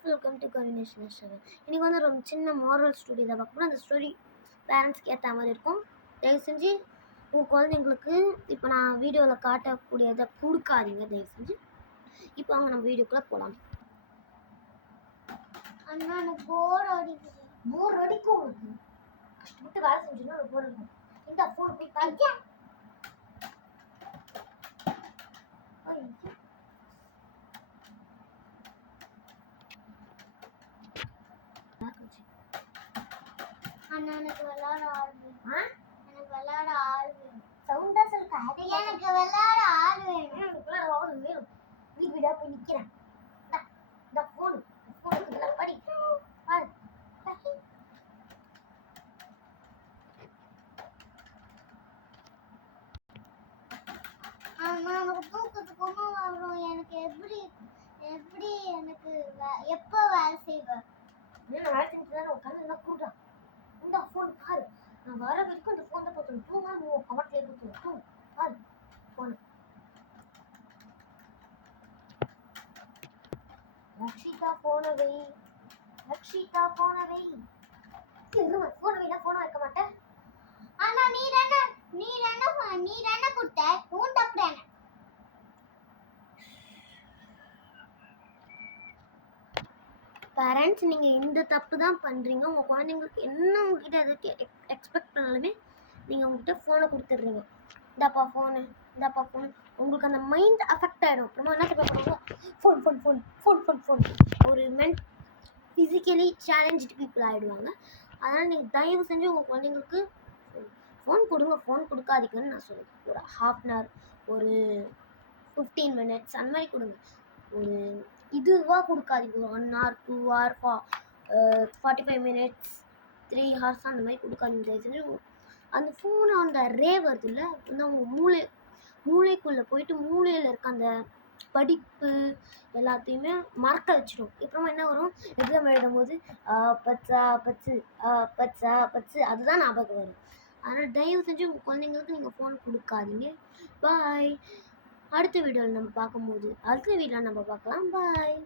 Friends, welcome to Kavineshan channel. இன்றைக்கி வந்து ரொம்ப சின்ன மாரல் ஸ்டோரி தான் பார்க்க போகிறோம். அந்த ஸ்டோரி பேரண்ட்ஸ்க்கு ஏற்ற மாதிரி இருக்கும். தயவு செஞ்சு உங்கள் குழந்தைங்களுக்கு இப்போ நான் வீடியோவில் காட்டக்கூடியதை கொடுக்காதீங்க தயவு செஞ்சு. இப்போ அவங்க நம்ம வீடியோக்குள்ளே போகலாம். அண்ணா எனக்கு போர் அடிக்கும் கஷ்டப்பட்டு வேலை செஞ்சுன்னா ஒரு போர் இருக்கும். இந்த ஃபோன் போய் பாருங்க. அண்ணா எனக்கு விளையாட ஆள் வேணும். சவுண்டா சொல்லுங்க. எனக்கு விளையாட ஆள் வேணும். வேணும் வீடு வீடாக போய் நிற்கிறேன். இந்த ஃபோனுக்கு இதெல்லாம் படி பாரு. அண்ணா எனக்கு தூக்கத்துக்கு வரும். எனக்கு எப்படி எனக்கு எப்போ வேலை செய்வேன்? நான் வேலை செஞ்சுதான் உட்காந்து எல்லாம் கூட்டான். இந்த ஃபோன் பாரு. நான் வர வரைக்கும் இந்த ஃபோன் தான் பார்த்து தூங்க கவர்ட்லேயே கொடுத்துருவோம். பாரு ஃபோன். ரக்ஷிதா ஃபோனை வை. ஃபோனை வைனா ஃபோனை வைக்க மாட்டேன். அண்ணா நீ தானே கொடுத்த. உன் தப்பு தானே. பேரண்ட்ஸ், நீங்கள் இந்த தப்பு தான் பண்ணுறீங்க. உங்கள் குழந்தைங்களுக்கு என்ன உங்ககிட்ட எதுக்கு எக்ஸ்பெக்ட் பண்ணாலுமே நீங்கள் உங்ககிட்ட ஃபோனை கொடுத்துட்றீங்க. இந்தாப்பா ஃபோனு. உங்களுக்கு அந்த மைண்ட் அஃபெக்ட் ஆகிடும். அப்புறமா என்ன பண்ணுவாங்க? ஃபோன் ஒரு ஃபிசிக்கலி சேலஞ்சு பீப்புள் ஆகிடுவாங்க. அதனால் நீங்கள் தயவு செஞ்சு உங்கள் குழந்தைங்களுக்கு ஃபோன் கொடுங்க. ஃபோன் கொடுக்காதீங்கன்னு நான் சொல்லுவேன். ஒரு ½ hour, ஒரு 15 minutes அந்த மாதிரி கொடுங்க. ஒரு இதுவாக கொடுக்காதீங்க. 1 hour, 2 hour, 45 minutes, 3 hours அந்த மாதிரி கொடுக்காதீங்க. தயவு செஞ்சு அந்த ஃபோனை அந்த ரே வருது இல்லை, வந்து அவங்க மூளைக்குள்ளே போயிட்டு மூளையில் இருக்க அந்த படிப்பு எல்லாத்தையுமே மறக்க வச்சிடும். அப்புறமா என்ன வரும்? எக்ஸாம் எழுதும் போது பச்சு அதுதான் ஞாபகம் வரும். அதனால் தயவு செஞ்சு உங்கள் குழந்தைங்களுக்கு நீங்கள் ஃபோன் கொடுக்காதீங்க. பாய். அடுத்த வீடியோவில் நம்ம பார்க்கலாம். பாய்.